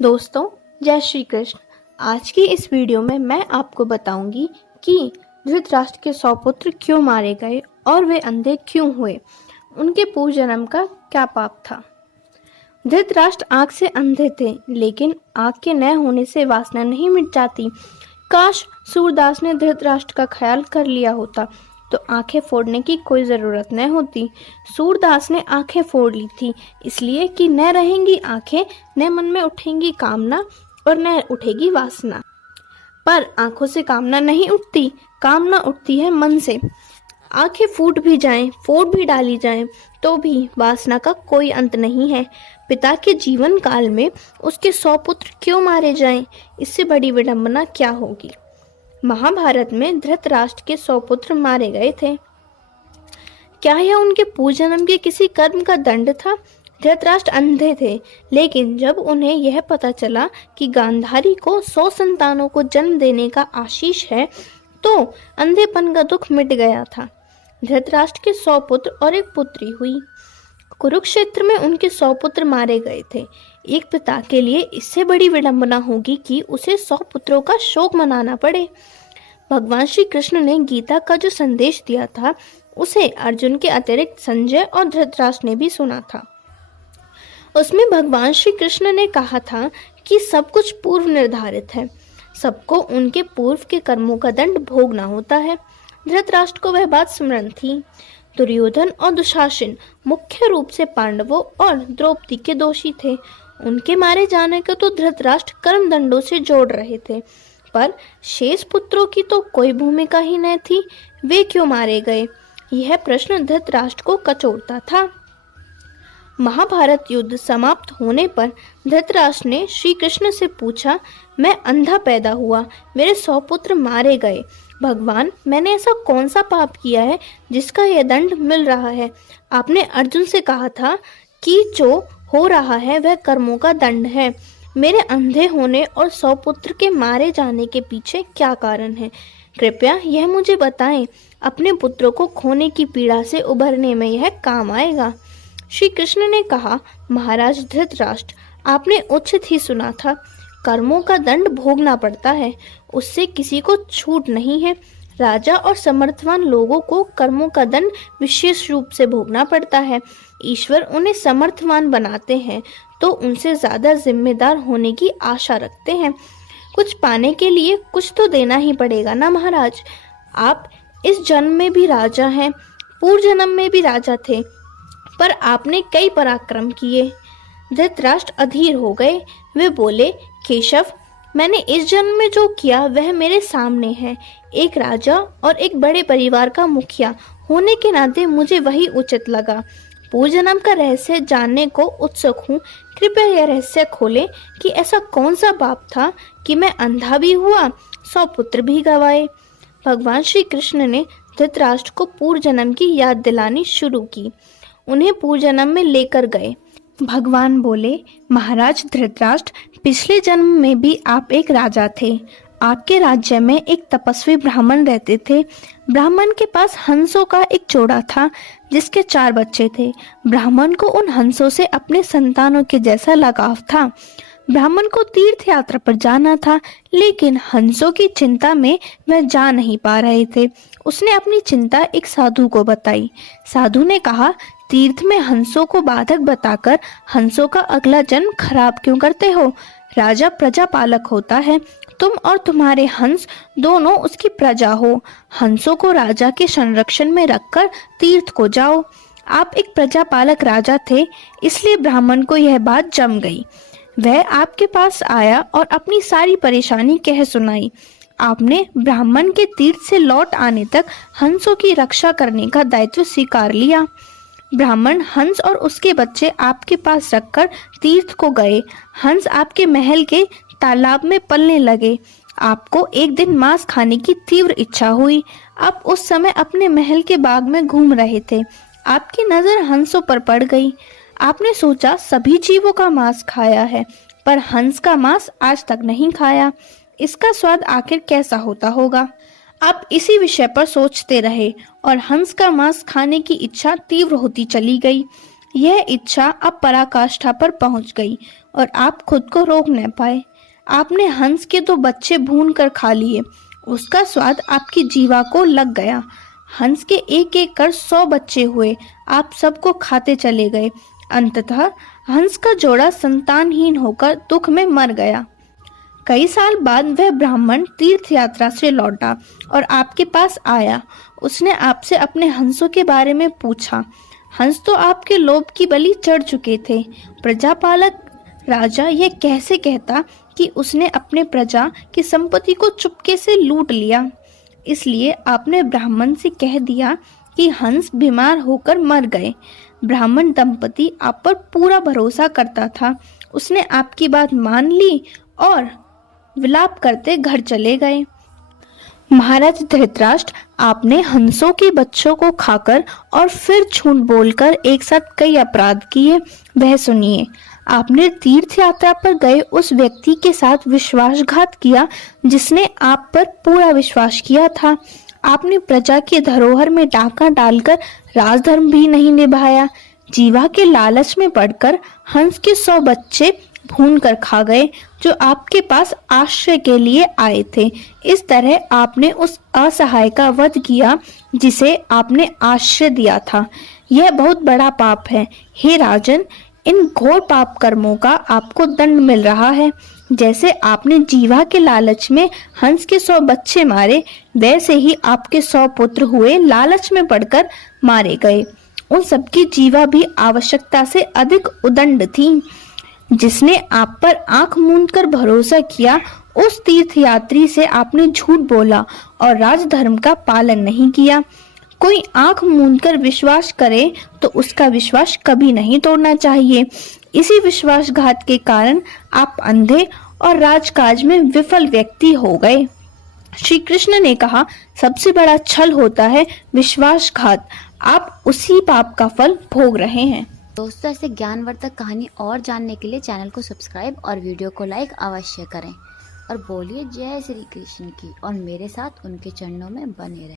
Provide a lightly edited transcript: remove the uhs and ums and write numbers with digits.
दोस्तों, जय श्री कृष्ण। आज की इस वीडियो में मैं आपको बताऊंगी कि धृतराष्ट्र के 100 पुत्र क्यों मारे गए और वे अंधे क्यों हुए। उनके पूर्व जन्म का क्या पाप था। धृतराष्ट्र आंख से अंधे थे, लेकिन आंख के न होने से वासना नहीं मिट जाती। काश सूरदास ने धृतराष्ट्र का ख्याल कर लिया होता तो आंखें फोड़ने की कोई जरूरत न होती। सूरदास ने आंखें फोड़ ली थी इसलिए कि न रहेंगी आंखें, न मन में उठेंगी कामना और न उठेगी वासना। पर आंखों से कामना नहीं उठती, कामना उठती है मन से। आंखें फूट भी जाएं, फोड़ भी डाली जाएं, तो भी वासना का कोई अंत नहीं है। पिता के जीवन काल में उसके 100 पुत्र क्यों मारे जाएं, इससे बड़ी विडंबना क्या होगी। महाभारत में धृतराष्ट्र के 100 पुत्र मारे गए थे। क्या यह उनके पूर्व जन्म के किसी कर्म का दंड था। धृतराष्ट्र अंधे थे, लेकिन जब उन्हें यह पता चला कि गांधारी को 100 संतानों को जन्म देने का आशीष है, तो अंधेपन का दुख मिट गया था। धृतराष्ट्र के 100 पुत्र और एक पुत्री हुई। कुरुक्षेत्र में उनके 100 पुत्र मारे गए थे। एक पिता के लिए इससे बड़ी विडंबना होगी कि उसे 100 पुत्रों का शोक मनाना पड़े। भगवान श्री कृष्ण ने गीता का जो संदेश दिया था, उसे अर्जुन के अतिरिक्त संजय और धृतराष्ट्र ने भी सुना था। उसमें भगवान श्री कृष्ण ने कहा था कि सब कुछ पूर्व निर्धारित है, सबको उनके पूर्व के कर्मों का दंड भोगना होता है। धृतराष्ट्र को वह बात स्मरण थी। दुर्योधन और दुशासन मुख्य रूप से पांडवों और द्रौपदी के दोषी थे। उनके मारे जाने को तो धृतराष्ट्र कर्म दंडों से जोड़ रहे थे, पर शेष पुत्रों की तो कोई भूमिका ही न थी। वे क्यों मारे गए, यह प्रश्न धृतराष्ट्र को कचोटता था। महाभारत युद्ध समाप्त होने पर धृतराष्ट्र ने श्री कृष्ण से पूछा, मैं अंधा पैदा हुआ, मेरे 100 पुत्र मारे गए। भगवान, मैंने ऐसा कौन सा पाप किया है जिसका यह दंड मिल रहा है। आपने अर्जुन से कहा था कि जो हो रहा है वह कर्मों का दंड है। मेरे अंधे होने और 100 पुत्र के मारे जाने के पीछे क्या कारण है, कृपया यह मुझे बताएं। अपने पुत्रों को खोने की पीड़ा से उभरने में यह काम आएगा। श्री कृष्ण ने कहा, महाराज धृतराष्ट्र, आपने उचित ही सुना था। कर्मों का दंड भोगना पड़ता है, उससे किसी को छूट नहीं है। राजा और समर्थवान लोगों को कर्मों का दंड विशेष रूप से भोगना पड़ता है। ईश्वर उन्हें समर्थवान बनाते हैं तो उनसे ज्यादा जिम्मेदार होने की आशा रखते हैं। कुछ पाने के लिए कुछ तो देना ही पड़ेगा ना महाराज। आप इस जन्म में भी राजा हैं, पूर्व जन्म में भी राजा थे, पर आपने कई पराक्रम किए। धृतराष्ट्र अधीर हो गए। वे बोले, केशव, मैंने इस जन्म में जो किया वह मेरे सामने है। एक राजा और एक बड़े परिवार का मुखिया होने के नाते मुझे वही उचित लगा। पूर्व जन्म का रहस्य जानने को उत्सुक हूँ। कृपया यह रहस्य खोलें कि ऐसा कौन सा पाप था कि मैं अंधा भी हुआ, 100 पुत्र भी गंवाए। भगवान श्री कृष्ण ने धृतराष्ट्र को पूर्व जन्म की याद दिलानी शुरू की। उन्हें पूर्व जन्म में लेकर गए। भगवान बोले, महाराज धृतराष्ट्र, पिछले जन्म में भी आप एक राजा थे। आपके राज्य में एक तपस्वी ब्राह्मण रहते थे। ब्राह्मण के पास हंसों का एक जोड़ा था जिसके 4 बच्चे थे। ब्राह्मण को उन हंसों से अपने संतानों के जैसा लगाव था। ब्राह्मण को तीर्थ यात्रा पर जाना था, लेकिन हंसों की चिंता में वह जा नहीं पा रहे थे। उसने अपनी चिंता एक साधु को बताई। साधु ने कहा, तीर्थ में हंसों को बाधक बताकर हंसों का अगला जन्म खराब क्यों करते हो। राजा प्रजा पालक होता है, तुम और तुम्हारे हंस दोनों उसकी प्रजा हो। हंसों को राजा के संरक्षण में रखकर तीर्थ को जाओ। आप एक प्रजा पालक राजा थे, इसलिए ब्राह्मण को यह बात जम गई। वह आपके पास आया और अपनी सारी परेशानी कह सुनाई। आपने ब्राह्मण के तीर्थ से लौट आने तक हंसों की रक्षा करने का दायित्व स्वीकार लिया। ब्राह्मण हंस और उसके बच्चे आपके पास रखकर तीर्थ को गए। हंस आपके महल के तालाब में पलने लगे। आपको एक दिन मांस खाने की तीव्र इच्छा हुई। आप उस समय अपने महल के बाग में घूम रहे थे। आपकी नजर हंसों पर पड़ गई। आपने सोचा सभी जीवों का मांस खाया है, पर हंस का मांस आज तक नहीं खाया। इसका स्वाद आखिर कैसा होता होगा। आप इसी विषय पर सोचते रहे और हंस का मांस खाने की इच्छा तीव्र होती चली गई। यह इच्छा अब पराकाष्ठा पर पहुंच गई। और आप खुद को रोक न पाए। आपने हंस के 2 बच्चे भून कर खा लिए। उसका स्वाद आपकी जीवा को लग गया। हंस के एक एक कर 100 बच्चे हुए। आप सबको खाते चले गए। अंततः हंस का जोड़ा संतानहीन होकर दुख में मर गया। कई साल बाद वह ब्राह्मण तीर्थ यात्रा से लौटा और आपके पास आया। उसने आपसे अपने हंसों के बारे में पूछा। हंस तो आपके लोभ की बलि चढ़ चुके थे। प्रजापालक राजा यह कैसे कहता कि उसने अपने प्रजा की संपत्ति को चुपके से लूट लिया। इसलिए आपने ब्राह्मण से कह दिया कि हंस बीमार होकर मर गए। ब्राह्मण दंपति आप पर पूरा भरोसा करता था। उसने आपकी बात मान ली और विलाप करते घर चले गए। महाराज धृतराष्ट्र, आपने हंसों के बच्चों को खाकर और फिर झूठ बोलकर एक साथ कई अपराध किए। वह सुनिए। आपने तीर्थ यात्रा पर गए उस व्यक्ति के साथ विश्वासघात किया जिसने आप पर पूरा विश्वास किया था। आपने प्रजा की धरोहर में डाका डालकर राजधर्म भी नहीं निभाया। जीवा के लालच में पड़कर हंस के 100 बच्चे भून कर खा गए जो आपके पास आश्रय के लिए आए थे। इस तरह आपने उस असहाय का वध किया जिसे आपने आश्रय दिया था। यह बहुत बड़ा पाप है। हे राजन, इन घोर पाप कर्मों का आपको दंड मिल रहा है। जैसे आपने जीवा के लालच में हंस के 100 बच्चे मारे, वैसे ही आपके 100 पुत्र हुए लालच में पड़कर मारे गए। उन सबकी जीवा भी आवश्यकता से अधिक उदंड थी। जिसने आप पर आंख मूंद कर भरोसा किया, उस तीर्थयात्री से आपने झूठ बोला और राजधर्म का पालन नहीं किया। कोई आंख मूंद कर विश्वास करे तो उसका विश्वास कभी नहीं तोड़ना चाहिए। इसी विश्वासघात के कारण आप अंधे और राजकाज में विफल व्यक्ति हो गए। श्री कृष्ण ने कहा, सबसे बड़ा छल होता है विश्वासघात। आप उसी पाप का फल भोग रहे हैं। दोस्तों, ऐसे ज्ञानवर्धक कहानी और जानने के लिए चैनल को सब्सक्राइब और वीडियो को लाइक अवश्य करें और बोलिए जय श्री कृष्ण की और मेरे साथ उनके चरणों में बने रहें।